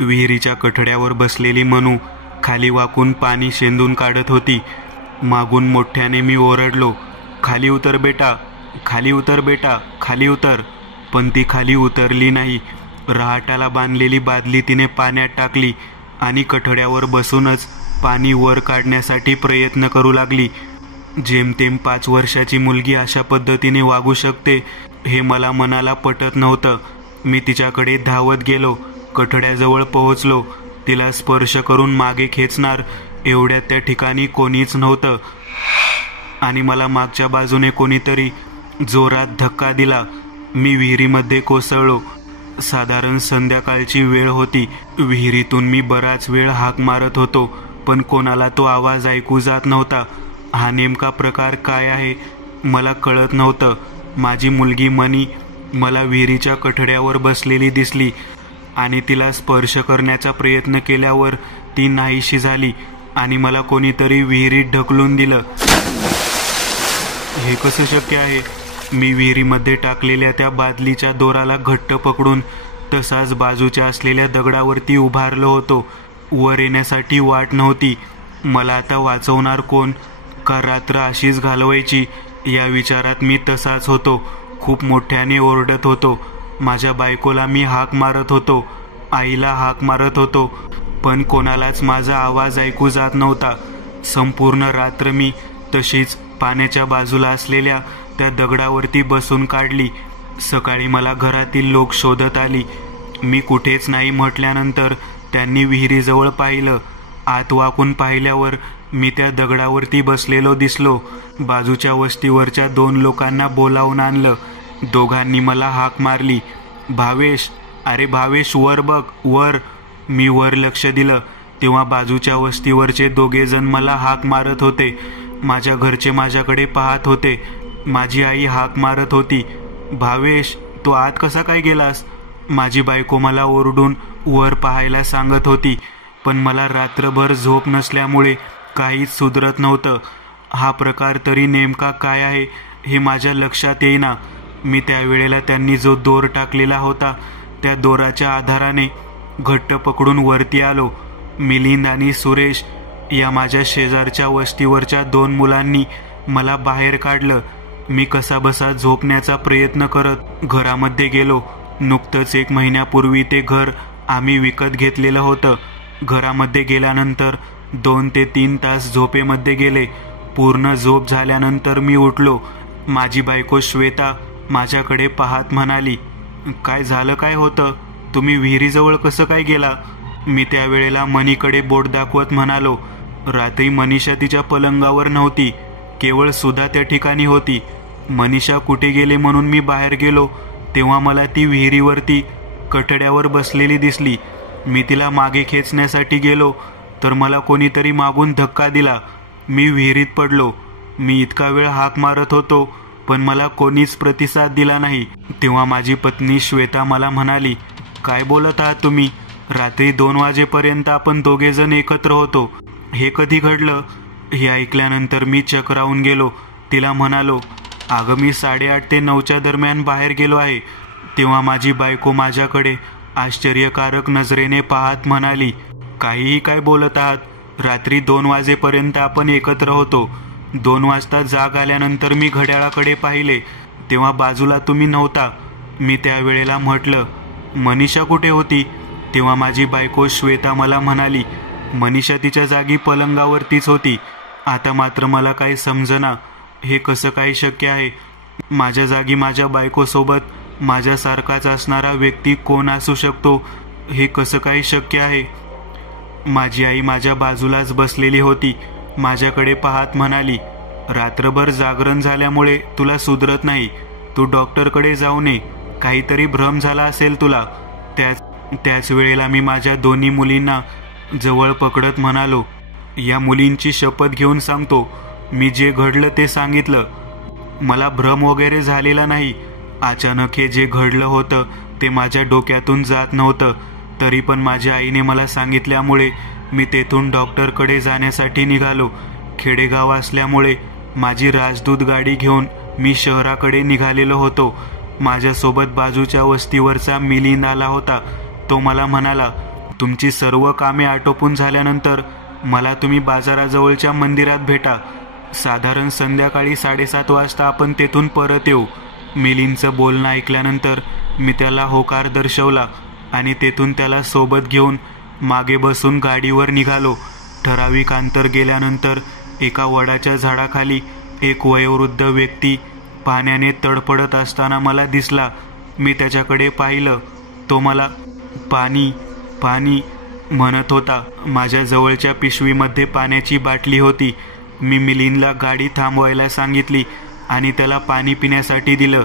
विहिरीच्या कठड्यावर बसलेली मनू खाली वाकून पाणी शेंदून काढत होती. मागून मोठ्याने मी ओरडलो, खाली उतर बेटा, खाली उतर बेटा, खाली उतर. पण ती खाली उतरली नाही. रहाटाला बांधलेली बादली तिने पाण्यात टाकली आणि कठड्यावर बसूनच पाणी वर काढण्यासाठी प्रयत्न करू लागली. जेमतेम 5 वर्षाची मुलगी अशा पद्धतीने वागू शकते हे मला मनाला पटत नव्हतं. मी तिच्याकडे धावत गेलो. कठड्याजवळ पोहोचलो. तिला स्पर्श करून मागे खेचणार एवढ्यात त्या ठिकाणी कोणीच नव्हतं आणि मला मागच्या बाजूने कोणीतरी जोरात धक्का दिला. मी विहिरीमध्ये कोसळलो. साधारण संध्याकाळची वेळ होती. विहिरीतून मी बराच वेळ हाक मारत होतो, पण कोणाला तो आवाज ऐकू जात नव्हता. हा नेमका प्रकार काय आहे मला कळत नव्हतं. माझी मुलगी मनी मला विहिरीच्या कठड्यावर बसलेली दिसली आणि तिला स्पर्श करण्याचा प्रयत्न केल्यावर ती नाहीशी झाली आणि मला कोणीतरी विहिरीत ढकलून दिलं. हे कसं शक्य आहे? मी विहिरीमध्ये टाकलेल्या त्या बादलीच्या दोराला घट्ट पकडून तसाच बाजूच्या असलेल्या दगडावरती उभारलो होतो. वर येण्यासाठी वाट नव्हती. मला आता वाचवणार कोण? का रात्र अशीच घालवायची या विचारात मी तसाच होतो. खूप मोठ्याने ओरडत होतो. माझ्या बायकोला मी हाक मारत होतो, आईला हाक मारत होतो, पण कोणालाच माझा आवाज ऐकू जात नव्हता. संपूर्ण रात्र मी तशीच पाण्याच्या बाजूला असलेल्या त्या दगडावरती बसून काढली. सकाळी मला घरातील लोक शोधत आली. मी कुठेच नाही म्हटल्यानंतर त्यांनी विहिरीजवळ पाहिलं. आत वाकून पाहिल्यावर मी त्या दगडावरती बसलेलो दिसलो. बाजूच्या वस्तीवरच्या 2 लोकांना बोलावून आणलं. दोघांनी मला हाक मारली, भावेश, अरे भावेश, वर बघ, वर. मी वर लक्ष दिलं तेव्हा बाजूच्या वस्तीवरचे 2 जण मला हाक मारत होते. माझ्या घरचे माझ्याकडे पाहत होते. माझी आई हाक मारत होती, भावेश, तू आत कसा काय गेलास? माझी बायको मला ओरडून वर पाहायला सांगत होती, पण मला रात्रभर झोप नसल्यामुळे काहीच सुधरत नव्हतं. हा प्रकार तरी नेमका काय आहे हे माझ्या लक्षात येईना. मी त्यावेळेला त्यांनी जो दोर टाकलेला होता त्या दोराच्या आधाराने घट्ट पकडून वरती आलो. मिलिंद आणि सुरेश या माझ्या शेजारच्या वस्तीवरच्या 2 मुलांनी मला बाहेर काढलं. मी कसाबसा झोपण्याचा प्रयत्न करत घरामध्ये गेलो. नुकतंच 1 महिन्यापूर्वी ते घर आम्ही विकत घेतलेलं होतं. घरामध्ये गेल्यानंतर 2 ते 3 तास झोपेमध्ये गेले. पूर्ण झोप झाल्यानंतर मी उठलो. माझी बायको श्वेता माझ्याकडे पाहत म्हणाली, काय झालं, काय होतं? तुम्ही विहिरीजवळ कसं काय गेला? मी त्यावेळेला मनीकडे बोट दाखवत म्हणालो, रात्री मनीषा तिच्या पलंगावर नव्हती, केवळ सुधा त्या ठिकाणी होती. मनीषा कुठे गेले म्हणून मी बाहेर गेलो तेव्हा मला ती विहिरीवरती कठड्यावर बसलेली दिसली. मी तिला मागे खेचण्यासाठी गेलो तर मला कोणीतरी मागून धक्का दिला. मी विहिरीत पडलो. मी इतका वेळ हाक मारत होतो पण मला कोणीच प्रतिसाद दिला नाही. तेव्हा माझी पत्नी श्वेता मला म्हणाली, काय बोलत आहात तुम्ही? रात्री 2 वाजेपर्यंत आपण 2 जण एकत्र होतो. हे कधी घडलं? हे ऐकल्यानंतर मी चक्रावून गेलो. तिला म्हणालो, अगं मी 8:30 ते 9च्या दरम्यान बाहेर गेलो आहे. तेव्हा माझी बायको माझ्याकडे आश्चर्यकारक नजरेने पाहत म्हणाली, काहीही काय बोलत आहात? रात्री 2 वाजेपर्यंत आपण एकत्र होतो. 2 वाजता जाग आल्यानंतर मी घड्याळाकडे पाहिले तेव्हा बाजूला तुम्ही नव्हता. मी त्यावेळेला म्हटलं, मनीषा कुठे होती? तेव्हा माझी बायको श्वेता मला म्हणाली, मनीषा तिच्या जागी पलंगावरतीच होती. आता मात्र मला काही समजना, हे कसं काही शक्य आहे? माझ्या जागी माझ्या बायकोसोबत माझ्यासारखाच असणारा व्यक्ती कोण असू शकतो? हे कसं काही शक्य आहे? माझी आई माझ्या बाजूलाच बसलेली होती. माझ्याकडे पाहत म्हणाली, रात्रभर जागरण झाल्यामुळे तुला सुधरत नाही. तू डॉक्टरकडे जाऊ नये. काहीतरी भ्रम झाला असेल तुला. त्याच वेळेला मी माझ्या 2 मुलींना जवळ पकडत म्हणालो, या मुलींची शपथ घेऊन सांगतो, मी जे घडलं ते सांगितलं. मला भ्रम वगैरे झालेला नाही. अचानक हे जे घडलं होतं ते माझ्या डोक्यातून जात नव्हतं. तरी पण माझ्या आईने मला सांगितल्यामुळे मी तेथून डॉक्टरकडे जाण्यासाठी निघालो. खेडेगाव असल्यामुळे माझी राजदूत गाडी घेऊन मी शहराकडे निघालेलो होतो. माझ्यासोबत बाजूच्या वस्तीवरचा मिलिंद आला होता. तो मला म्हणाला, तुमची सर्व कामे आटोपून झाल्यानंतर मला तुम्ही बाजाराजवळच्या मंदिरात भेटा. साधारण संध्याकाळी 7:30 वाजता आपण तेथून परत येऊ. मिलिंदचं बोलणं ऐकल्यानंतर मी त्याला होकार दर्शवला आणि तेथून त्याला सोबत घेऊन मागे बसून गाडीवर निघालो. ठराविक अंतर गेल्यानंतर एका वडाच्या झाडाखाली एक वयोवृद्ध व्यक्ती पाण्याने तडफडत असताना मला दिसला. मी त्याच्याकडे पाहिलं. तो मला पाणी पाणी म्हणत होता. माझ्या जवळच्या पिशवीमध्ये पाण्याची बाटली होती. मी मिलिंदला गाडी थांबवायला सांगितली आणि त्याला पाणी पिण्यासाठी दिलं.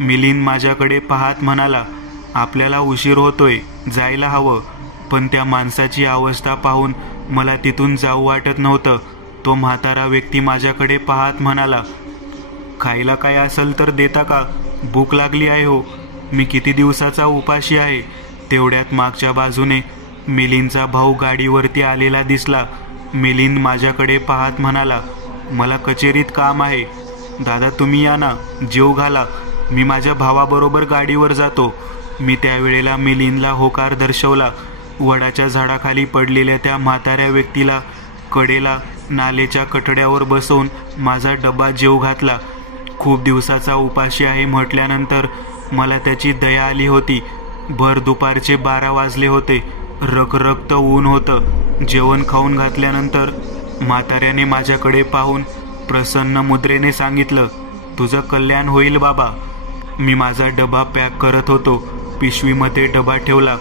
मिलिंद माझ्याकडे पाहत म्हणाला, आपल्याला उशीर होतोय, जायला हवं. पण त्या माणसाची अवस्था पाहून मला तिथून जाऊ वाटत नव्हतं. तो म्हातारा व्यक्ती माझ्याकडे पाहत म्हणाला, खायला काय असेल तर देता का? भूक लागली आहे हो. मी किती दिवसाचा उपाशी आहे. तेवढ्यात मागच्या बाजूने मिलिंदचा भाऊ गाडीवरती आलेला दिसला. मिलिंद माझ्याकडे पाहत म्हणाला, मला कचेरीत काम आहे. दादा तुम्ही या ना, जेव घाला. मी माझ्या भावाबरोबर गाडीवर जातो. मी त्यावेळेला मिलिंदला होकार दर्शवला. वडाच्या झाडाखाली पडलेल्या त्या म्हाताऱ्या व्यक्तीला कडेला नालेच्या कठड्यावर बसवून माझा डबा जेव घातला. खूप दिवसाचा उपाशी आहे म्हटल्यानंतर मला त्याची दया आली होती. भर दुपारचे 12 वाजले होते. रखरखतं ऊन होतं. जेवण खाऊन घातल्यानंतर म्हाताऱ्याने माझ्याकडे पाहून प्रसन्न मुद्रेने सांगितलं, तुझं कल्याण होईल बाबा. मी माझा डबा पॅक करत होतो. पिशवीमध्ये डबा ठेवला.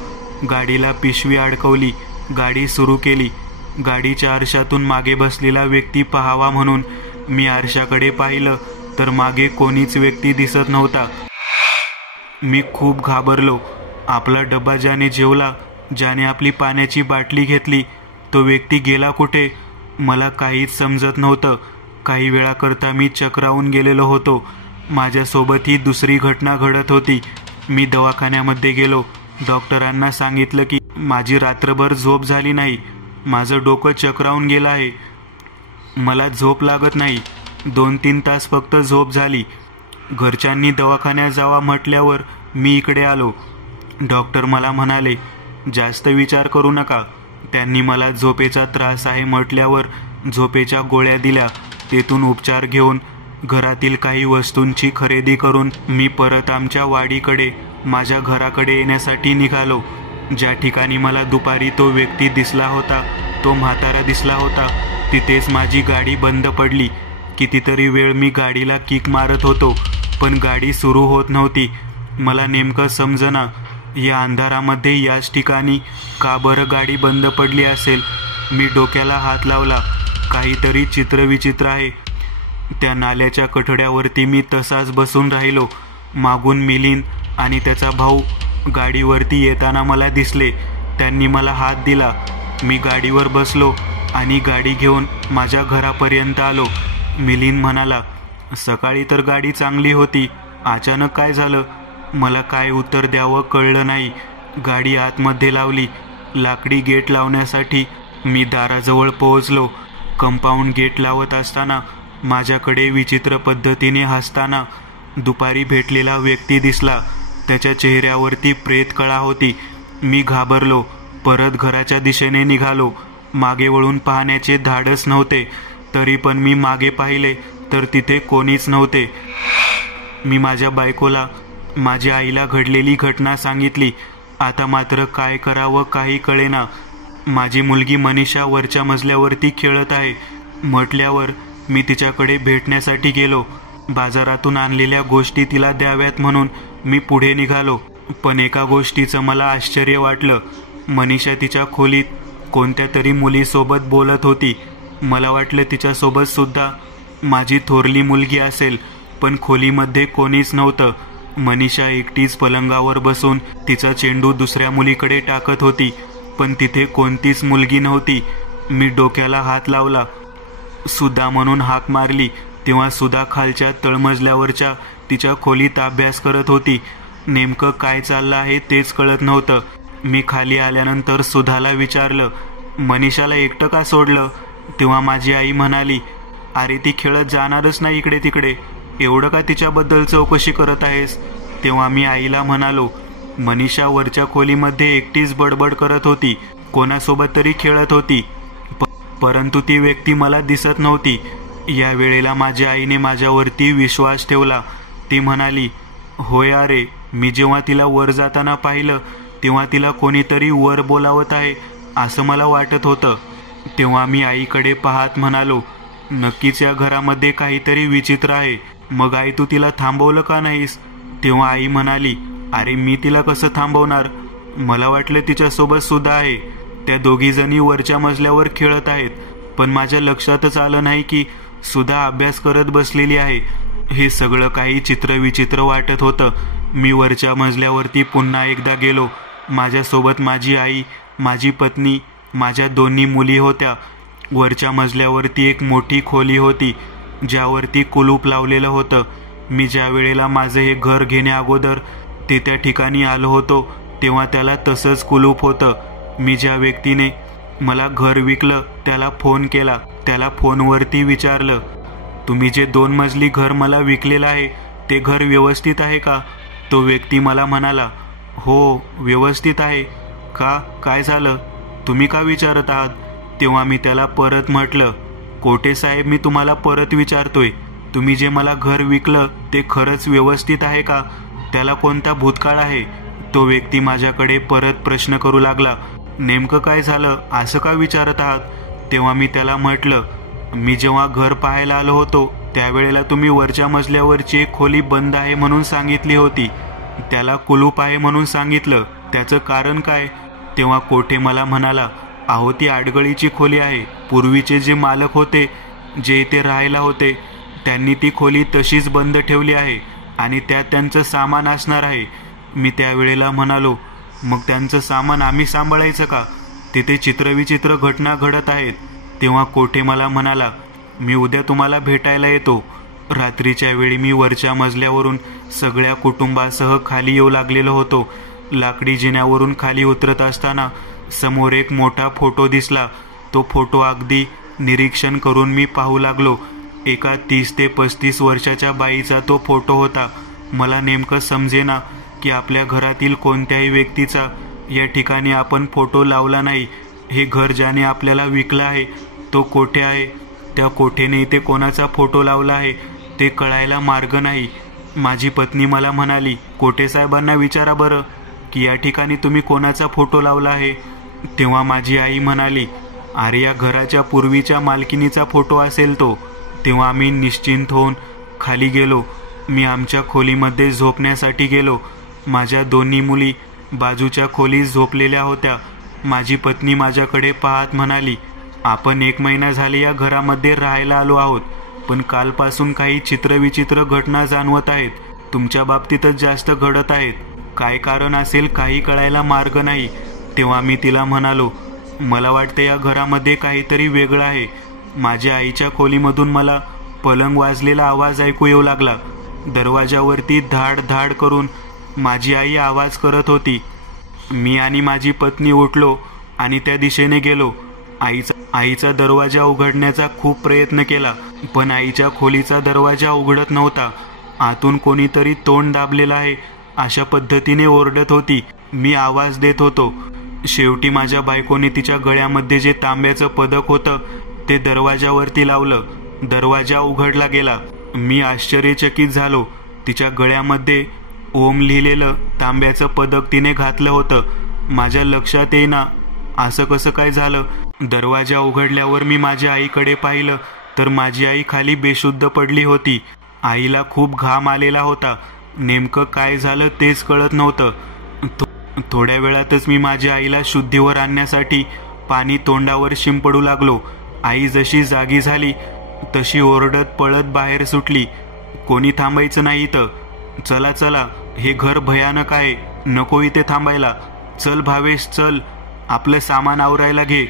गाडीला पिशवी अडकवली. गाडी सुरू केली. गाडीच्या आरशातून मागे बसलेला व्यक्ती पाहावा म्हणून मी आरशाकडे पाहिलं तर मागे कोणीच व्यक्ती दिसत नव्हता. मी खूप घाबरलो. आपला डबा ज्याने जेवला, ज्याने आपली पाण्याची बाटली घेतली, तो व्यक्ती गेला कुठे? मला काहीच समजत नव्हतं. काही वेळाकरता मी चक्रावून गेलेलो होतो. माझ्यासोबत ही दुसरी घटना घडत होती. मी दवाखान्यामध्ये गेलो. डॉक्टरांना सांगितलं की माझी रात्रभर झोप झाली नाही. माझं डोकं चक्रावून गेलं आहे. मला झोप लागत नाही. 2-3 तास फक्त झोप झाली. घरच्यांनी दवाखान्यात जावा म्हटल्यावर मी इकडे आलो. डॉक्टर मला म्हणाले, जास्त विचार करू नका. त्यांनी मला झोपेचा त्रास आहे म्हटल्यावर झोपेच्या गोळ्या दिल्या. तेथून उपचार घेऊन घरातील काही वस्तूंची खरेदी करून मी परत आमच्या वाडीकडे माझ्या घराकडे येण्यासाठी निघालो. ज्या ठिकाणी मला दुपारी तो व्यक्ती दिसला होता, तो म्हातारा दिसला होता, तिथेच माझी गाडी बंद पडली. कितीतरी वेळ मी गाडीला किक मारत होतो, पण गाडी सुरू होत नव्हती. मला नेमकं समजना या अंधारामध्ये याच ठिकाणी का बरं गाडी बंद पडली असेल. मी डोक्याला हात लावला. काहीतरी चित्रविचित्र आहे. त्या नाल्याच्या कठड्यावरती मी तसाच बसून राहिलो. मागून मिलिंद आणि त्याचा भाऊ गाडीवरती येताना मला दिसले. त्यांनी मला हात दिला. मी गाडीवर बसलो आणि गाडी घेऊन माझ्या घरापर्यंत आलो. मिलिंद म्हणाला, सकाळी तर गाडी चांगली होती, अचानक काय झालं? मला काय उत्तर द्यावं कळलं नाही. गाडी आतमध्ये लावली. लाकडी गेट लावण्यासाठी मी दाराजवळ पोहोचलो. कंपाऊंड गेट लावत असताना माझ्याकडे विचित्र पद्धतीने हसताना दुपारी भेटलेला व्यक्ती दिसला. त्याच्या चेहऱ्यावरती प्रेतकळा होती. मी घाबरलो. परत घराच्या दिशेने निघालो. मागे वळून पाहण्याचे धाडस नव्हते. तरी पण मी मागे पाहिले तर तिथे कोणीच नव्हते. मी माझ्या बायकोला, माझ्या आईला घडलेली घटना सांगितली. आता मात्र काय करावं काही कळेना. माझी मुलगी मनीषा वरच्या मजल्यावरती खेळत आहे म्हटल्यावर मी तिच्याकडे भेटण्यासाठी गेलो. बाजारातून आणलेल्या गोष्टी तिला द्याव्यात म्हणून मी पुढे निघालो. पण एका गोष्टीचं मला आश्चर्य वाटलं. मनीषा तिच्या खोलीत कोणत्या तरी मुलीसोबत बोलत होती. मला वाटलं तिच्यासोबत सुद्धा माझी थोरली मुलगी असेल, पण खोलीमध्ये कोणीच नव्हतं. मनीषा एकटीच पलंगावर बसून तिचा चेंडू दुसऱ्या मुलीकडे टाकत होती, पण तिथे कोणतीच मुलगी नव्हती. मी डोक्याला हात लावला. सुधा म्हणून हाक मारली तेव्हा सुधा खालच्या तळमजल्यावरच्या तिच्या खोलीत अभ्यास करत होती. नेमकं काय चाललं आहे तेच कळत नव्हतं. मी खाली आल्यानंतर सुधाला विचारलं, मनीषाला एकटं का सोडलं? तेव्हा माझी आई म्हणाली, अरे ती खेळत जाणारच नाही इकडे तिकडे, एवढं का तिच्याबद्दल चौकशी करत आहेस? तेव्हा मी आईला म्हणालो, मनीषा वरच्या खोलीमध्ये एकटीच बडबड करत होती, कोणासोबत तरी खेळत होती, परंतु ती व्यक्ती मला दिसत नव्हती. या वेळेला माझ्या आईने माझ्यावरती विश्वास ठेवला. ती म्हणाली, होय अरे, मी जेव्हा तिला वर जाताना पाहिलं तेव्हा तिला कोणीतरी वर बोलावत आहे असं मला वाटत होतं. तेव्हा मी आईकडे पाहत म्हणालो, नक्कीच या घरामध्ये काहीतरी विचित्र आहे. मग आई, तू तिला थांबवलं का नाहीस? तेव्हा आई म्हणाली, अरे मी तिला कसं थांबवणार, मला वाटलं तिच्यासोबत सुद्धा आहे. त्या दोघी जणी वरच्या मजल्यावर खेळत आहेत, पण माझ्या लक्षातच आलं नाही की सुधा अभ्यास करत बसलेली आहे. हे सगळं काही चित्रविचित्र वाटत होतं. मी वरच्या मजल्यावरती पुन्हा एकदा गेलो. माझ्यासोबत माझी आई, माझी पत्नी, माझ्या दोन्ही मुली होत्या. वरच्या मजल्यावरती एक मोठी खोली होती ज्यावरती कुलूप लावलेलं होतं. मी ज्या वेळेला माझं हे घर घेण्या अगोदर ते त्या ठिकाणी आलो होतो तेव्हा त्याला तसंच कुलूप होतं. मी ज्या व्यक्तीने मला घर विकलं त्याला फोन केला. त्याला फोनवरती विचारलं, तुम्ही जे 2 मजली घर मला विकलेलं आहे ते घर व्यवस्थित आहे का? तो व्यक्ती मला म्हणाला, हो व्यवस्थित आहे. का, काय झालं, तुम्ही का विचारत आहात? तेव्हा मी त्याला परत म्हटलं, कोटे साहेब, मी तुम्हाला परत विचारतोय, तुम्ही जे मला घर विकलं ते खरंच व्यवस्थित आहे का? त्याला कोणता भूतकाळ आहे? तो व्यक्ती माझ्याकडे परत प्रश्न करू लागला, नेमकं काय झालं, असं का विचारत आहात? तेव्हा मी त्याला म्हटलं, मी जेव्हा घर पाहायला आलो होतो त्यावेळेला तुम्ही वरच्या मजल्यावरची एक खोली बंद आहे म्हणून सांगितली होती, त्याला कुलूप आहे म्हणून सांगितलं, त्याचं कारण काय? तेव्हा कोठे मला म्हणाला, अहो ती आडगळीची खोली आहे. पूर्वीचे जे मालक होते, जे इथे राहायला होते, त्यांनी ती खोली तशीच बंद ठेवली आहे आणि त्यात त्यांचं सामान असणार आहे. मी त्यावेळेला म्हणालो, मग त्यांचं सामान आम्ही सांभाळायचं का? तिथे चित्रविचित्र घटना घडत आहेत. तेव्हा कोठे मला म्हणाला, मी उद्या तुम्हाला भेटायला येतो. रात्रीच्या वेळी मी वरच्या मजल्यावरून सगळ्या कुटुंबासह खाली येऊ लागलेलो होतो. लाकडी जिन्यावरून खाली उतरत असताना समोर एक मोठा फोटो दिसला. तो फोटो अगदी निरीक्षण करून मी पाहू लागलो. एका 30 ते 35 वर्षाच्या बाईचा तो फोटो होता. मला नेमकं समजेना की आपल्या घरातील कोणत्याही व्यक्तीचा या ठिकाणी आपण फोटो लावला नाही. हे घर ज्याने आपल्याला विकलं आहे तो कोठे आहे? त्या कोठेने इथे कोणाचा फोटो लावला आहे ते कळायला मार्ग नाही. माझी पत्नी मला म्हणाली, कोठे साहेबांना विचारा बरं की या ठिकाणी तुम्ही कोणाचा फोटो लावला आहे? तेव्हा माझी आई म्हणाली, अरे या घराच्या पूर्वीच्या मालकिनीचा फोटो असेल तो. तेव्हा आम्ही निश्चिंत होऊन खाली गेलो. मी आमच्या खोलीमध्ये झोपण्यासाठी गेलो. माझ्या दोन्ही मुली बाजूच्या खोलीत झोपलेल्या होत्या. माझी पत्नी माझ्याकडे पाहत म्हणाली, आपण 1 महिना झाले या घरामध्ये राहायला आलो आहोत, पण कालपासून काही चित्रविचित्र घटना जाणवत आहेत. तुमच्या बाबतीतच जास्त घडत आहेत. काय कारण असेल काही कळायला मार्ग नाही. तेव्हा मी तिला म्हणालो, मला वाटते या घरामध्ये काहीतरी वेगळं आहे. माझ्या आईच्या खोलीमधून मला पलंग वाजलेला आवाज ऐकू येऊ लागला. दरवाजावरती धाड धाड करून माझी आई आवाज करत होती. मी आणि माझी पत्नी उठलो आणि त्या दिशेने गेलो. आईचा दरवाजा उघडण्याचा खूप प्रयत्न केला, पण आईच्या खोलीचा दरवाजा उघडत नव्हता. आतून कोणीतरी तोंड दाबलेलं आहे अशा पद्धतीने ओरडत होती. मी आवाज देत होतो. शेवटी माझ्या बायकोने तिच्या गळ्यामध्ये जे तांब्याचं पदक होतं ते दरवाजावरती लावलं. दरवाजा उघडला गेला. मी आश्चर्यचकित झालो. तिच्या गळ्यामध्ये ओम लिहिलेलं तांब्याचं पदक तिने घातलं होतं. माझ्या लक्षात येईना असं कसं काय झालं. दरवाजा उघडल्यावर मी माझ्या आईकडे पाहिलं तर माझी आई खाली बेशुद्ध पडली होती. आईला खूप घाम आलेला होता. नेमकं काय झालं तेच कळत नव्हतं. थोड्या वेळातच मी माझ्या आईला शुद्धीवर आणण्यासाठी पाणी तोंडावर शिंपडू लागलो. आई जशी जागी झाली तशी ओरडत पळत बाहेर सुटली. कोणी थांबायचं नाही इथं. चला चला, हे घर भयानक आहे, नको इथे थांबायला. चल भावेश चल, आपलं सामान आवरायला घे.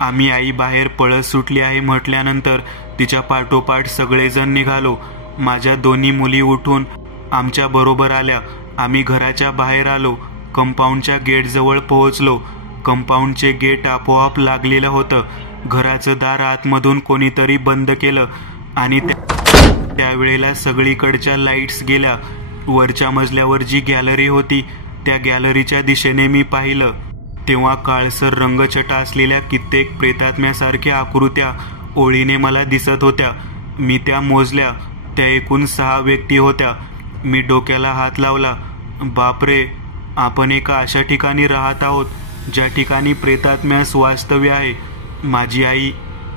आम्ही आई बाहेर पळत सुटली आहे म्हटल्यानंतर तिच्या पाठोपाठ सगळेजण निघालो. माझ्या दोन्ही मुली उठून आमच्या बरोबर आल्या. आम्ही घराच्या बाहेर आलो. कंपाऊंडच्या गेटजवळ पोहोचलो. कंपाऊंडचे गेट आपोआप लागलेलं होतं. घराचं दार आतमधून कोणीतरी बंद केलं आणि त्यावेळेला सगळीकडच्या लाईट्स गेल्या. वरच्या मजल्यावर जी गॅलरी होती त्या गॅलरीच्या दिशेने मी पाहिलं तेव्हा काळसर रंगछटा असलेल्या कित्येक प्रेतात्म्यासारख्या आकृत्या ओळीने मला दिसत होत्या. मी त्या मोजल्या. त्या एकूण 6 व्यक्ती होत्या. मी डोक्याला हात लावला. बापरे, आपण एका अशा ठिकाणी राहत आहोत ज्या ठिकाणी प्रेतात्म्यास वास्तव्य आहे. माझी आई,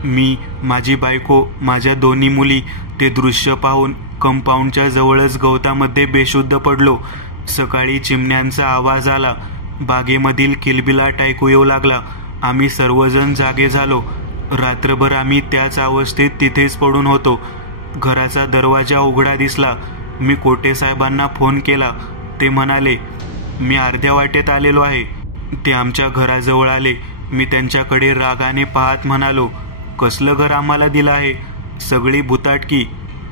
मी, माझी बायको, माझ्या 2 मुली. ते दृश्य पाहून कंपाऊंडच्या जवळच गवतामध्ये बेशुद्ध पडलो. सकाळी चिमण्यांचा आवाज आला. बागेमधील किलबिलाट ऐकू येऊ लागला. आम्ही सर्वजण जागे झालो. रात्रभर आम्ही त्याच अवस्थेत तिथेच पडून होतो. घराचा दरवाजा उघडा दिसला. मी कोटे साहेबांना फोन केला. ते म्हणाले, मी अर्ध्या वाटेत आलेलो आहे. ते आमच्या घराजवळ आले. मी त्यांच्याकडे रागाने पाहत म्हणालो, कसलं घर आम्हाला दिलं आहे? सगळी भुताटकी.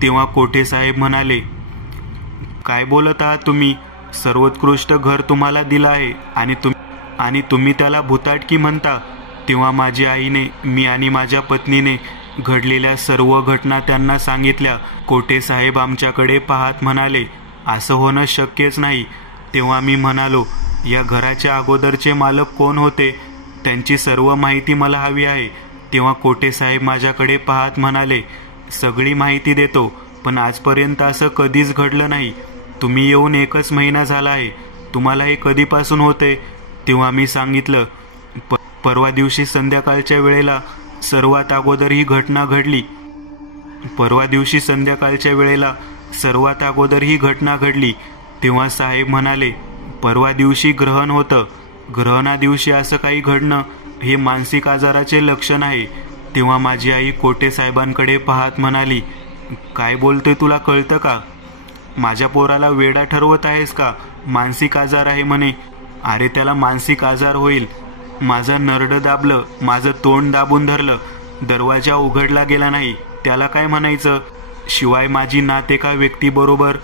तेव्हा कोटे साहेब म्हणाले, काय बोलत आहात तुम्ही? सर्वोत्कृष्ट घर तुम्हाला दिलं आहे आणि तुम्ही त्याला भुताटकी म्हणता? तेव्हा माझी आईने, मी आणि माझ्या पत्नीने घडलेल्या सर्व घटना त्यांना सांगितल्या. कोटे साहेब आमच्याकडे पाहत म्हणाले, असं होणं शक्यच नाही. तेव्हा मी म्हणालो, या घराच्या अगोदरचे मालक कोण होते? त्यांची सर्व माहिती मला हवी आहे. तेव्हा कोटे साहेब माझ्याकडे पाहत म्हणाले, सगळी माहिती देतो, पण आजपर्यंत असं कधीच घडलं नाही. तुम्ही येऊन 1च महिना झाला आहे. तुम्हाला हे कधीपासून होते? तेव्हा मी सांगितलं, परवा दिवशी संध्याकाळच्या वेळेला सर्वात अगोदर ही घटना घडली. तेव्हा साहेब म्हणाले, परवा दिवशी ग्रहण होतं. ग्रहणा दिवशी असं काही घडणं हे मानसिक आजाराचे लक्षण आहे. तेव्हा माझी आई कोटे साहेबांकडे पाहत म्हणाली, काय बोलतोय, तुला कळतं का? माझ्या पोराला वेडा ठरवत आहेस का? मानसिक आजार आहे म्हणे. अरे त्याला मानसिक आजार होईल. माझं नरड दाबलं, माझं तोंड दाबून धरलं. दरवाजा उघडला गेला नाही. त्याला काय म्हणायचं? शिवाय माझी नात एका व्यक्तीबरोबर,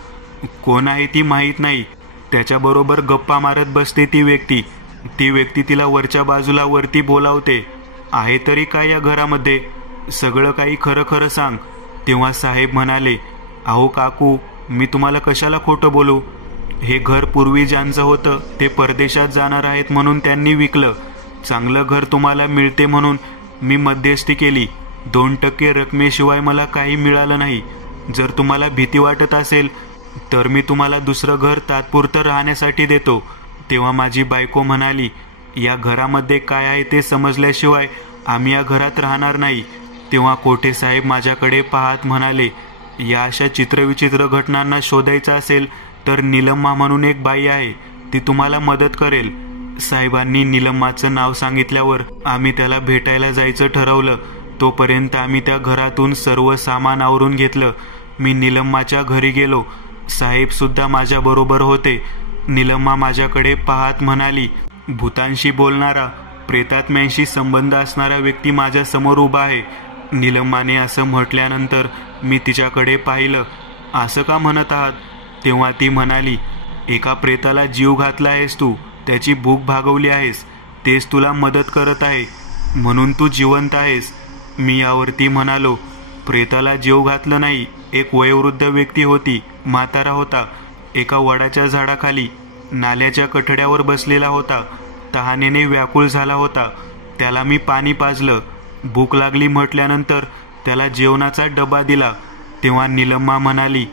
कोण आहे ती माहीत नाही, त्याच्याबरोबर गप्पा मारत बसते. ती व्यक्ती तिला वरच्या बाजूला वरती बोलावते. आहे तरी काय या घरामध्ये? सगळं काही खरं खरं सांग. तेव्हा साहेब म्हणाले, अहो काकू, मी तुम्हाला कशाला खोटं बोलू? हे घर पूर्वी ज्यांचं होतं ते परदेशात जाणार आहेत म्हणून त्यांनी विकलं. चांगलं घर तुम्हाला मिळते म्हणून मी मध्यस्थी केली. 2% रकमेशिवाय मला काही मिळालं नाही. जर तुम्हाला भीती वाटत असेल तर मी तुम्हाला दुसरं घर तात्पुरतं राहण्यासाठी देतो. तेव्हा माझी बायको म्हणाली, या घरामध्ये काय आहे ते समजल्याशिवाय आम्ही या घरात राहणार नाही. तेव्हा कोटे साहेब माझ्याकडे पाहत म्हणाले, या अशा चित्रविचित्र घटनांना शोधायचं असेल तर निलम्मा म्हणून एक बाई आहे, ती तुम्हाला मदत करेल. साहेबांनी निलम्माचं नाव सांगितल्यावर आम्ही त्याला भेटायला जायचं ठरवलं. तोपर्यंत आम्ही त्या घरातून सर्व सामान आवरून घेतलं. मी निलम्माच्या घरी गेलो. साहेब सुद्धा माझ्याबरोबर होते. निलम्मा माझ्याकडे पाहत म्हणाली, भूतांशी बोलणारा, प्रेतात्म्यांशी संबंध असणारा व्यक्ती माझ्या समोर उभा आहे. निलम्माने असं म्हटल्यानंतर मी तिच्याकडे पाहिलं. असं का म्हणत आहात? तेव्हा ती म्हणाली, एका प्रेताला जीव घातला आहेस तू, त्याची भूक भागवली आहेस, तेच तुला मदत करत आहे, म्हणून तू जिवंत आहेस. मी यावरती म्हणालो, प्रेताला जीव घातलं नाही. एक वयोवृद्ध व्यक्ती होती, म्हातारा होता. एका वडाच्या झाडाखाली नाल्याच्या कठड्यावर बसलेला होता. तहानेने व्याकुळ झाला होता. त्याला मी पाणी पाजलं. भूक लागली म्हटल्यानंतर त्याला जेवणाचा डबा दिला. तेव्हा निलम्मा म्हणाली,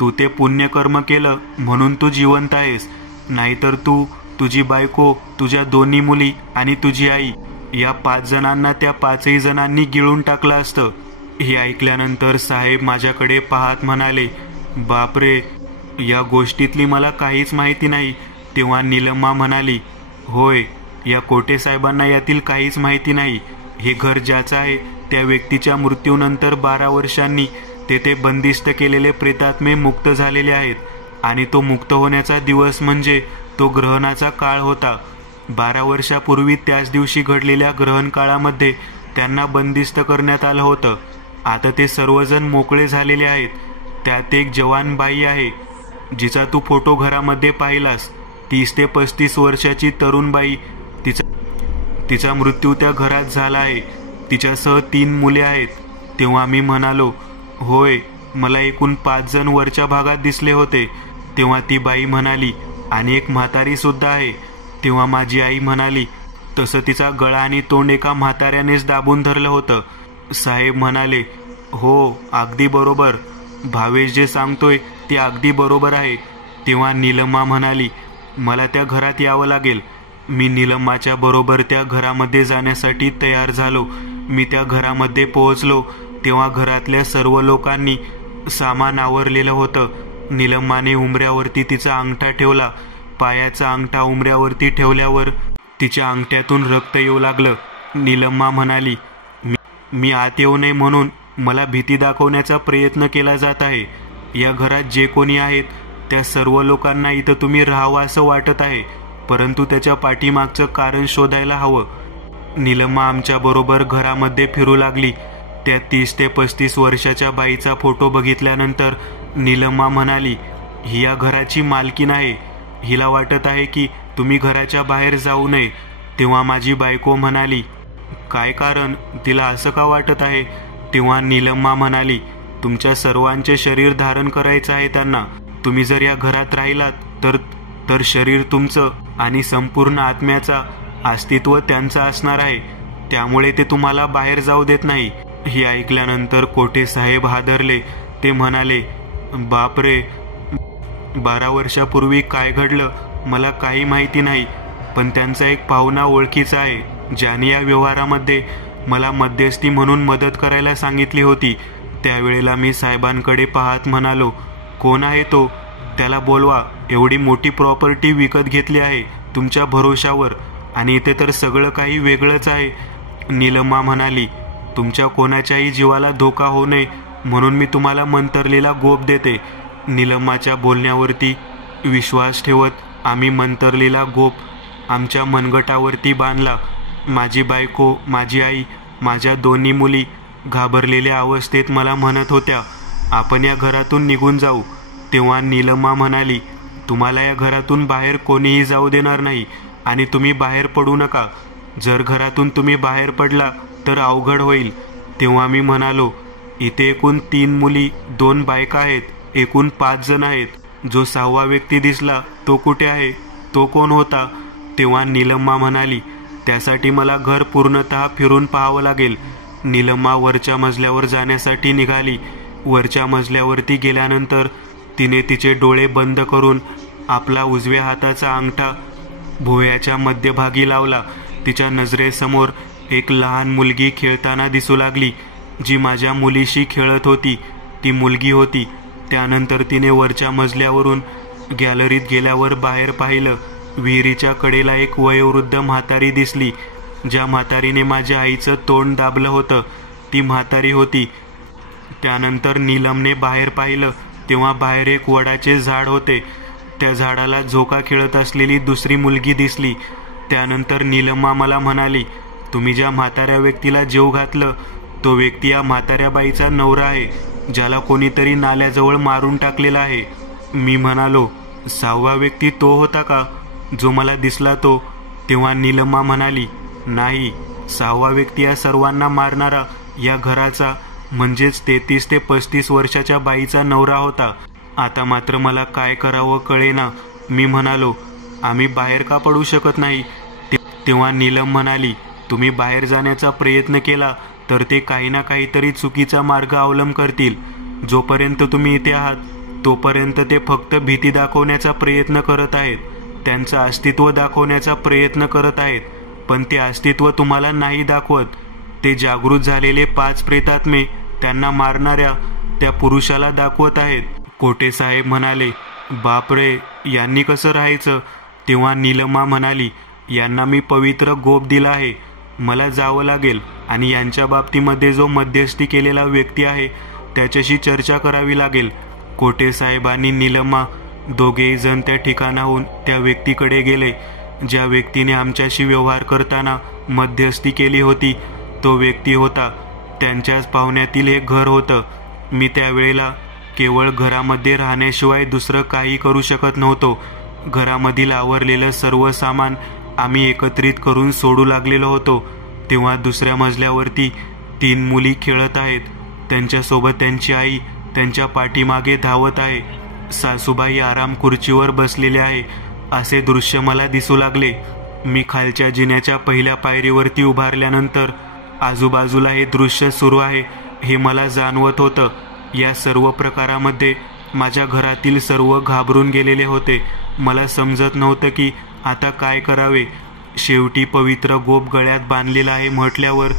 तू ते पुण्यकर्म केलं म्हणून तू जिवंत आहेस, नाहीतर तू, तुझी बायको, तुझ्या 2 मुली आणि तुझी आई या 5 जणांना त्या 5ही जणांनी गिळून टाकलं असतं. हे ऐकल्यानंतर साहेब माझ्याकडे पाहत म्हणाले, बापरे, या गोष्टीतली मला काहीच माहिती नाही. तेव्हा निलम्मा म्हणाली, होय, या कोटे साहेबांना यातील काहीच माहिती नाही. हे घर ज्याचं आहे त्या व्यक्तीच्या मृत्यूनंतर 12 वर्षांनी तेथे बंदिस्त केलेले प्रेतात्मे मुक्त झालेले आहेत आणि तो मुक्त होण्याचा दिवस म्हणजे तो ग्रहणाचा काळ होता. 12 वर्षापूर्वी त्याच दिवशी घडलेल्या ग्रहण काळामध्ये त्यांना बंदिस्त करण्यात आलं होतं. आता ते सर्वजण मोकळे झालेले आहेत. त्यात एक जवान बाई आहे, जिचा तू फोटो घरामध्ये पाहिलास. 30 ते 35 वर्षाची तरुण बाई. तिचा मृत्यू त्या घरात झाला आहे. तिच्यासह 3 मुले आहेत. तेव्हा मी म्हणालो, होय, मला एकूण 5 जण वरच्या भागात दिसले होते. तेव्हा ती बाई म्हणाली, आणि एक म्हातारी सुद्धा आहे. तेव्हा माझी आई म्हणाली, तसं तिचा गळा आणि तोंड एका म्हाताऱ्यानेच दाबून धरलं होतं. साहेब म्हणाले, हो अगदी बरोबर, भावेश जे सांगतोय ते अगदी बरोबर आहे. तेव्हा नीलम्मा म्हणाली, मला त्या घरात यावं लागेल. मी नीलम्माच्या बरोबर त्या घरामध्ये जाण्यासाठी तयार झालो. मी त्या घरामध्ये पोहोचलो तेव्हा घरातल्या सर्व लोकांनी सामान आवरलेलं होतं. नीलम्माने उंबऱ्यावरती तिचा अंगठा ठेवला. पायाचा अंगठा उंबऱ्यावरती ठेवल्यावर तिच्या अंगठ्यातून रक्त येऊ लागलं. नीलम्मा म्हणाली, मी आत येऊ नये म्हणून मला भीती दाखवण्याचा प्रयत्न केला जात आहे. या घरात जे कोणी आहेत त्या सर्व लोकांना इथं तुम्ही राहावं असं वाटत आहे, परंतु त्याच्या पाठीमागचं कारण शोधायला हवं. नीलम्मा आमच्या बरोबर घरामध्ये फिरू लागली. त्या 30 ते 35 वर्षाच्या बाईचा फोटो बघितल्यानंतर नीलम्मा म्हणाली, ही या घराची मालकीण आहे. हिला वाटत आहे की तुम्ही घराच्या बाहेर जाऊ नये. तेव्हा माझी बायको म्हणाली, काय कारण, तिला असं का वाटत आहे? तेव्हा नीलम्मा म्हणाली, तुमच्या सर्वांचे शरीर धारण करायचं आहे त्यांना. तुम्ही जर या घरात राहिलात तर शरीर तुमचं आणि संपूर्ण आत्म्याचा अस्तित्व त्यांचं असणार आहे. त्यामुळे ते तुम्हाला बाहेर जाऊ देत नाही. हे ऐकल्यानंतर कोठे साहेब हादरले. ते म्हणाले, बापरे, 12 वर्षापूर्वी काय घडलं मला काही माहिती नाही, पण त्यांचा एक पाहुणा ओळखीचा आहे ज्याने या व्यवहारामध्ये मला मध्यस्थी म्हणून मदत करायला सांगितली होती. त्यावेळेला मी साहेबांकडे पाहत म्हणालो, कोण आहे तो? त्याला बोलवा. एवढी मोठी प्रॉपर्टी विकत घेतली आहे तुमच्या भरोशावर आणि इथे तर सगळं काही वेगळंच आहे. नीलम्मा म्हणाली, तुमच्या कोणाच्याही जीवाला धोका होऊ नये म्हणून मी तुम्हाला मंतरलेला गोप देते. नीलम्माच्या बोलण्यावरती विश्वास ठेवत आम्ही मंतरलेला गोप आमच्या मनगटावरती बांधला. माझी बायको, माझी आई, माझ्या दोन्ही मुली घाबरलेल्या अवस्थेत मला म्हणत होत्या, आपण या घरातून निघून जाऊ. तेव्हा नीलम्मा म्हणाली, तुम्हाला या घरातून बाहेर कोणीही जाऊ देणार नाही आणि तुम्ही बाहेर पडू नका. जर घरातून तुम्ही बाहेर पडला तर अवघड होईल. तेव्हा मी म्हणालो, इथे एकूण 3 मुली 2 बायका आहेत, एकूण 5 जण आहेत. जो 6वा व्यक्ती दिसला तो कुठे आहे? तो कोण होता? तेव्हा नीलम्मा म्हणाली, त्यासाठी मला घर पूर्णतः फिरून पाहावं लागेल. नीलम्मा वरच्या मजल्यावर जाण्यासाठी निघाली. वरच्या मजल्यावरती गेल्यानंतर तिने तिचे डोळे बंद करून आपला उजव्या हाताचा अंगठा भुवयाच्या मध्यभागी लावला. तिच्या नजरेसमोर एक लहान मुलगी खेळताना दिसू लागली, जी माझ्या मुलीशी खेळत होती. ती मुलगी होती. त्यानंतर तिने वरच्या मजल्यावरून गॅलरीत गेल्यावर बाहेर पाहिलं. विहिरीच्या कडेला एक वयोवृद्ध म्हातारी दिसली. ज्या म्हातारीने माझ्या आईचं तोंड दाबलं होतं ती म्हातारी होती. त्यानंतर नीलमने बाहेर पाहिलं तेव्हा बाहेर एक वडाचे झाड होते. त्या झाडाला झोका खेळत असलेली दुसरी मुलगी दिसली. त्यानंतर नीलम्मा मला म्हणाली, तुम्ही ज्या म्हाताऱ्या व्यक्तीला जीव घातलं तो व्यक्ती या म्हाताऱ्या बाईचा नवरा आहे, ज्याला कोणीतरी नाल्याजवळ मारून टाकलेला आहे. मी म्हणालो, 6वा व्यक्ती तो होता का जो मला दिसला तो? तेव्हा नीलम्मा म्हणाली, नाही, 6वा व्यक्ती या सर्वांना मारणारा या घराचा म्हणजेच 33 ते 35 वर्षाच्या बाईचा नवरा होता. आता मात्र मला काय करावं कळेना. मी म्हणालो, आम्ही बाहेर का पडू शकत नाही? तेव्हा नीलम म्हणाली, तुम्ही बाहेर जाण्याचा प्रयत्न केला तर ते काही ना काहीतरी चुकीचा मार्ग अवलंब करतील. जोपर्यंत तुम्ही इथे आहात तोपर्यंत ते फक्त भीती दाखवण्याचा प्रयत्न करत आहेत, त्यांचं अस्तित्व दाखवण्याचा प्रयत्न करत आहेत, पण ते अस्तित्व तुम्हाला नाही दाखवत. ते जागृत झालेले 5 प्रेतात्मे त्यांना मारणाऱ्या त्या पुरुषाला दाखवत आहेत. कोटे साहेब म्हणाले, बापरे, यांनी कसं राहायचं? तेव्हा नीलम्मा म्हणाली, यांना मी पवित्र गोप दिला आहे. मला जावं लागेल आणि यांच्या बाबतीमध्ये जो मध्यस्थी केलेला व्यक्ती आहे त्याच्याशी चर्चा करावी लागेल. कोटे साहेब आणि नीलम्मा दोघेही जण त्या ठिकाणाहून त्या व्यक्तीकडे गेले ज्या व्यक्तीने आमच्याशी व्यवहार करताना मध्यस्थी केली होती. तो व्यक्ती होता त्यांच्याच पाहुण्यातील एक घर होतं. मी त्यावेळेला केवळ घरामध्ये राहण्याशिवाय दुसरं काही करू शकत नव्हतो. घरामधील आवरलेलं सर्व सामान आम्ही एकत्रित करून सोडू लागलेलो होतो. तेव्हा दुसऱ्या मजल्यावरती 3 मुली खेळत आहेत. त्यांच्यासोबत त्यांची आई त्यांच्या पाठीमागे धावत आहे. सासूबाई आराम खुर्चीवर बसलेल्या आहे असे दृश्य मला दिसू लागले. मी खालच्या जिन्याच्या पहिल्या पायरीवरती उभारल्यानंतर आजूबाजूला हे दृश्य सुरू आहे हे मला जाणवत होतं. या सर्व प्रकारामध्ये माझ्या घरातील सर्व घाबरून गेलेले होते. मला समजत नव्हतं की आता काय करावे. शेवटी पवित्र गोप गळ्यात बांधलेला आहे म्हटल्यावर,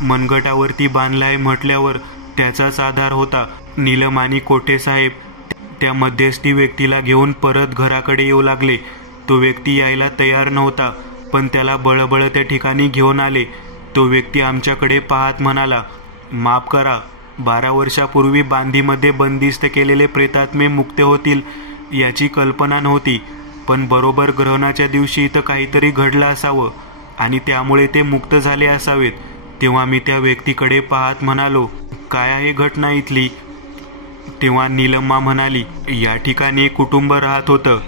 मनगटावरती बांधला आहे म्हटल्यावर त्याचाच आधार होता. नीलम आणि कोठे साहेब त्या मध्यस्थी व्यक्तीला घेऊन परत घराकडे येऊ लागले. तो व्यक्ती यायला तयार नव्हता, पण त्याला बळबळ त्या ठिकाणी घेऊन आले. तो व्यक्ती आमच्याकडे पाहत म्हणाला, माफ करा, 12 वर्षापूर्वी बांधीमध्ये बंदिस्त केलेले प्रेतात्मे मुक्त होतील याची कल्पना नव्हती, पण बरोबर ग्रहणाच्या दिवशी इथं काहीतरी घडलं असावं आणि त्यामुळे ते मुक्त झाले असावेत. तेव्हा मी त्या व्यक्तीकडे पाहत म्हणालो, काय आहे घटना इथली? तेव्हा नीलम्मा म्हणाली, या ठिकाणी एक कुटुंब राहत होतं.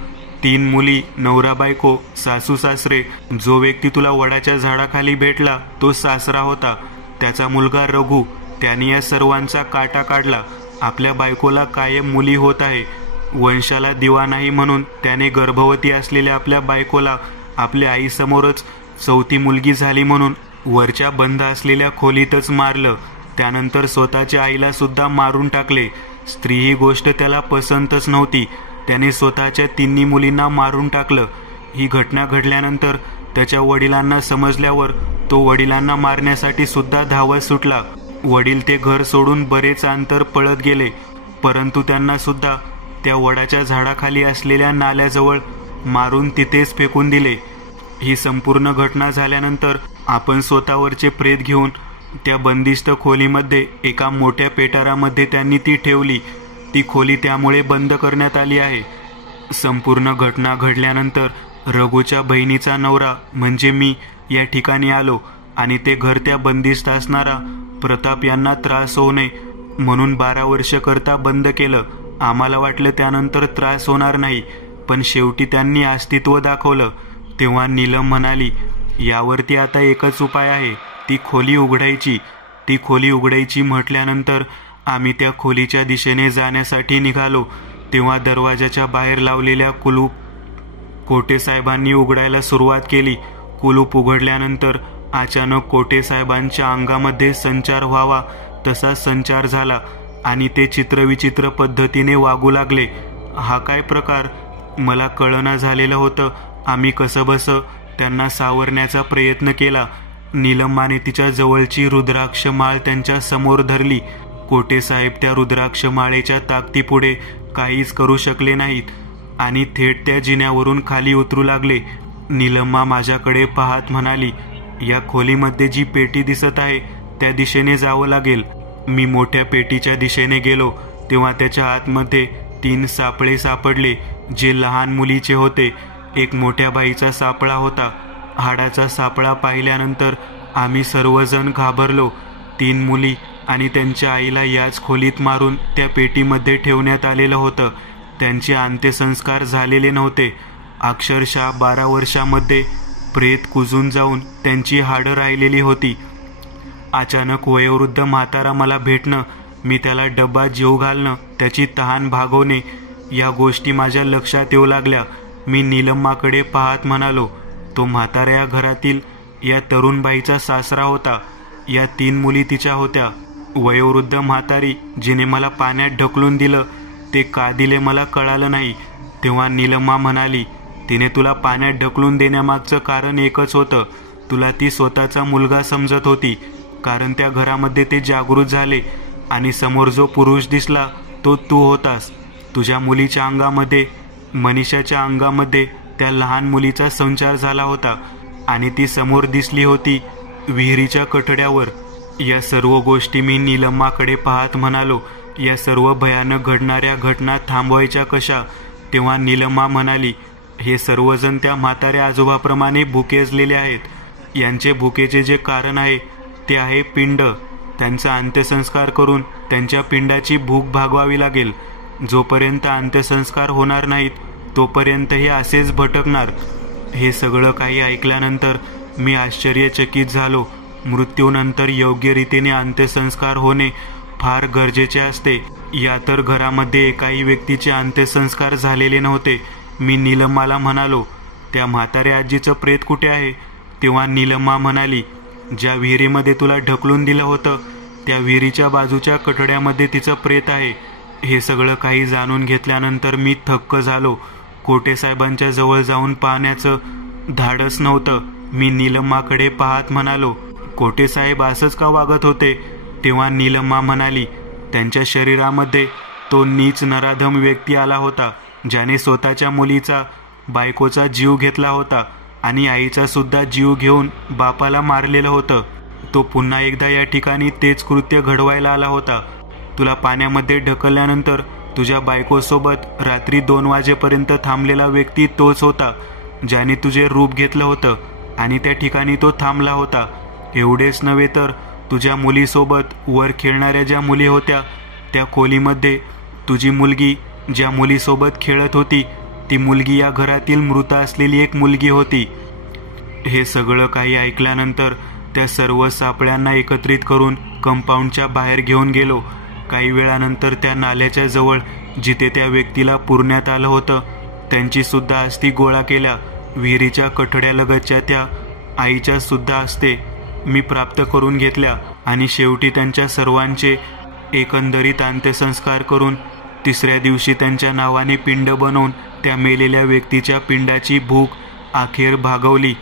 3 मुली, नवरा बायको, सासू सासरे. जो व्यक्ती तुला वडाच्या झाडाखाली भेटला तो सासरा होता. त्याचा मुलगा रघु. त्याने या सर्वांचा काटा काढला. आपल्या बायकोला कायम मुली होत आहे. वंशाला दिवा नाही म्हणून त्याने गर्भवती असलेल्या आपल्या बायकोला आपल्या आईसमोरच 4थी मुलगी झाली म्हणून वरच्या बंद असलेल्या खोलीतच मारलं. त्यानंतर स्वतःच्या आईला सुद्धा मारून टाकले. स्त्री ही गोष्ट त्याला पसंतच नव्हती. त्याने स्वतःच्या 3 मुलींना मारून टाकलं. ही घटना घडल्यानंतर त्याच्या वडिलांना समजल्यावर तो वडिलांना मारण्यासाठी सुद्धा धावत सुटला. वडील ते घर सोडून बरेच अंतर पळत गेले, परंतु त्यांना सुद्धा त्या वडाच्या झाडाखाली असलेल्या नाल्याजवळ मारून तिथेच फेकून दिले. ही संपूर्ण घटना झाल्यानंतर आपण स्वतःवरचे प्रेत घेऊन त्या बंदिस्त खोलीमध्ये एका मोठ्या पेटारामध्ये त्यांनी ती ठेवली. ती खोली त्यामुळे बंद करण्यात आली आहे. संपूर्ण घटना घडल्यानंतर रघुच्या बहिणीचा नवरा म्हणजे मी या ठिकाणी आलो आणि ते घर त्या बंदिस्त असणारा प्रताप यांना त्रास होऊ नये म्हणून 12 वर्ष करता बंद केलं. आम्हाला वाटलं त्यानंतर त्रास होणार नाही, पण शेवटी त्यांनी अस्तित्व दाखवलं. तेव्हा नीलम म्हणाली, यावरती आता एकच उपाय आहे, ती खोली उघडायची. ती खोली उघडायची म्हटल्यानंतर आम्ही त्या खोलीच्या दिशेने जाण्यासाठी निघालो. तेव्हा दरवाजाच्या बाहेर लावलेल्या कुलूप कोटे साहेबांनी उघडायला सुरुवात केली. कुलूप उघडल्यानंतर अचानक कोटे साहेबांच्या अंगामध्ये संचार व्हावा तसा संचार झाला आणि ते चित्रविचित्र पद्धतीने वागू लागले. हा काय प्रकार? मला कळना झालेलं होतं. आम्ही कसंबस त्यांना सावरण्याचा प्रयत्न केला. नीलम्माने तिच्या जवळची रुद्राक्ष माळ त्यांच्या समोर धरली. कोटे साहेब त्या रुद्राक्ष माळेच्या ताकदीपुढे काहीच करू शकले नाहीत आणि थेट त्या जिन्यावरून खाली उतरू लागले. नीलम्मा माझ्याकडे पाहत म्हणाली, या खोलीमध्ये जी पेटी दिसत आहे त्या दिशेने जावं लागेल. मी मोठ्या पेटीच्या दिशेने गेलो तेव्हा त्याच्या आतमध्ये 3 सापळे सापडले जे लहान मुलीचे होते. एक मोठ्या बाईचा सापळा होता. हाडाचा सापळा पाहिल्यानंतर आम्ही सर्वजण घाबरलो. 3 मुली आणि त्यांच्या आईला याच खोलीत मारून त्या पेटीमध्ये ठेवण्यात आलेलं होतं. त्यांचे अंत्यसंस्कार झालेले नव्हते. अक्षरशः 12 वर्षामध्ये प्रेत कुजून जाऊन त्यांची हाडं राहिलेली होती. अचानक वयोवृद्ध म्हातारा मला भेटणं, मी त्याला डब्बा जेवू घालणं, त्याची तहान भागवणे या गोष्टी माझ्या लक्षात येऊ लागल्या. मी नीलम्माकडे पाहत म्हणालो, तो म्हातारा या घरातील या तरुण बाईचा सासरा होता. या 3 मुली तिच्या होत्या. वयोवृद्ध म्हातारी जिने मला पाण्यात ढकलून दिलं ते का दिले मला कळालं नाही. तेव्हा नीलम्मा म्हणाली, तिने तुला पाण्यात ढकलून देण्यामागचं कारण एकच होतं. तुला ती स्वतःचा मुलगा समजत होती, कारण त्या घरामध्ये ते जागृत झाले आणि समोर जो पुरुष दिसला तो तू होतास. तुझ्या मुलीच्या अंगामध्ये, मनीषाच्या अंगामध्ये त्या लहान मुलीचा संचार झाला होता आणि ती समोर दिसली होती विहिरीच्या कठड्यावर. या सर्व गोष्टी मी नीलम्माकडे पाहत म्हणालो, या सर्व भयानक घडणाऱ्या घटना थांबवायच्या कशा? तेव्हा नीलम्मा म्हणाली, हे सर्वजण त्या म्हाताऱ्या आजोबाप्रमाणे भुकेजलेले आहेत. यांचे भुकेचे जे कारण आहे ते आहे पिंड. त्यांचा अंत्यसंस्कार करून त्यांच्या पिंडाची भूक भागवावी लागेल. जोपर्यंत अंत्यसंस्कार होणार नाहीत तोपर्यंत हे असेच भटकणार. हे सगळं काही ऐकल्यानंतर मी आश्चर्यचकित झालो. मृत्यूनंतर योग्य रीतीने अंत्यसंस्कार होणे फार गरजेचे असते. या तर घरामध्ये एकाही व्यक्तीचे अंत्यसंस्कार झालेले नव्हते. मी नीलम्माला म्हणालो, त्या म्हाताऱ्या आजीचं प्रेत कुठे आहे? तेव्हा नीलम्मा म्हणाली, ज्या विहिरीमध्ये तुला ढकलून दिलं होतं त्या विहिरीच्या बाजूच्या कठड्यामध्ये तिचं प्रेत आहे. हे सगळं काही जाणून घेतल्यानंतर मी थक्क झालो. कोटे साहेबांच्या जवळ जाऊन पाहण्याचं धाडस नव्हतं. मी नीलम्माकडे पाहत म्हणालो, कोटे साहेब असंच का वागत होते? तेव्हा नीलम्मा म्हणाली, त्यांच्या शरीरामध्ये तो नीच नराधम व्यक्ती आला होता ज्याने स्वतःच्या मुलीचा, बायकोचा जीव घेतला होता आणि आईचा सुद्धा जीव घेऊन बापाला मारलेलं होतं. तो पुन्हा एकदा या ठिकाणी तेच कृत्य घडवायला आला होता. तुला पाण्यामध्ये ढकलल्यानंतर तुझ्या बायकोसोबत रात्री 2 वाजेपर्यंत थांबलेला व्यक्ती तोच होता ज्याने तुझे रूप घेतलं होतं आणि त्या ठिकाणी तो थांबला होता. एवढेच नव्हे तर तुझ्या मुलीसोबत वर खेळणाऱ्या ज्या मुली होत्या त्या खोलीमध्ये तुझी मुलगी ज्या मुलीसोबत खेळत होती ती मुलगी या घरातील मृत असलेली एक मुलगी होती. हे सगळं काही ऐकल्यानंतर त्या सर्व सापळ्यांना एकत्रित करून कंपाऊंडच्या बाहेर घेऊन गेलो. काही वेळानंतर त्या नाल्याच्या जवळ जिथे त्या व्यक्तीला पुरण्यात आलं होतं त्यांची सुद्धा अस्थी गोळा केल्या. विहिरीच्या कठड्यालगतच्या त्या आईच्या सुद्धा असते मी प्राप्त करून घेतल्या आणि शेवटी त्यांच्या सर्वांचे एकंदरीत अंत्यसंस्कार करून 3ऱ्या दिवशी त्यांच्या नावाने पिंड बनवून त्या मेलेल्या व्यक्तीच्या पिंडाची भूक अखेर भागवली.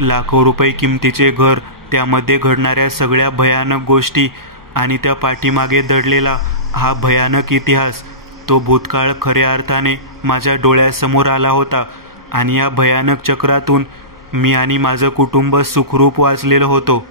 लाखो रुपये किमतीचे घर, त्यामध्ये घडणाऱ्या सगळ्या भयानक गोष्टी आणि त्या पाठीमागे दडलेला हा भयानक इतिहास, तो भूतकाळ खऱ्या अर्थाने माझ्या डोळ्यासमोर आला होता. आणि या भयानक चक्रातून मी आणि माझं कुटुंब सुखरूप वाचलेलो होतो.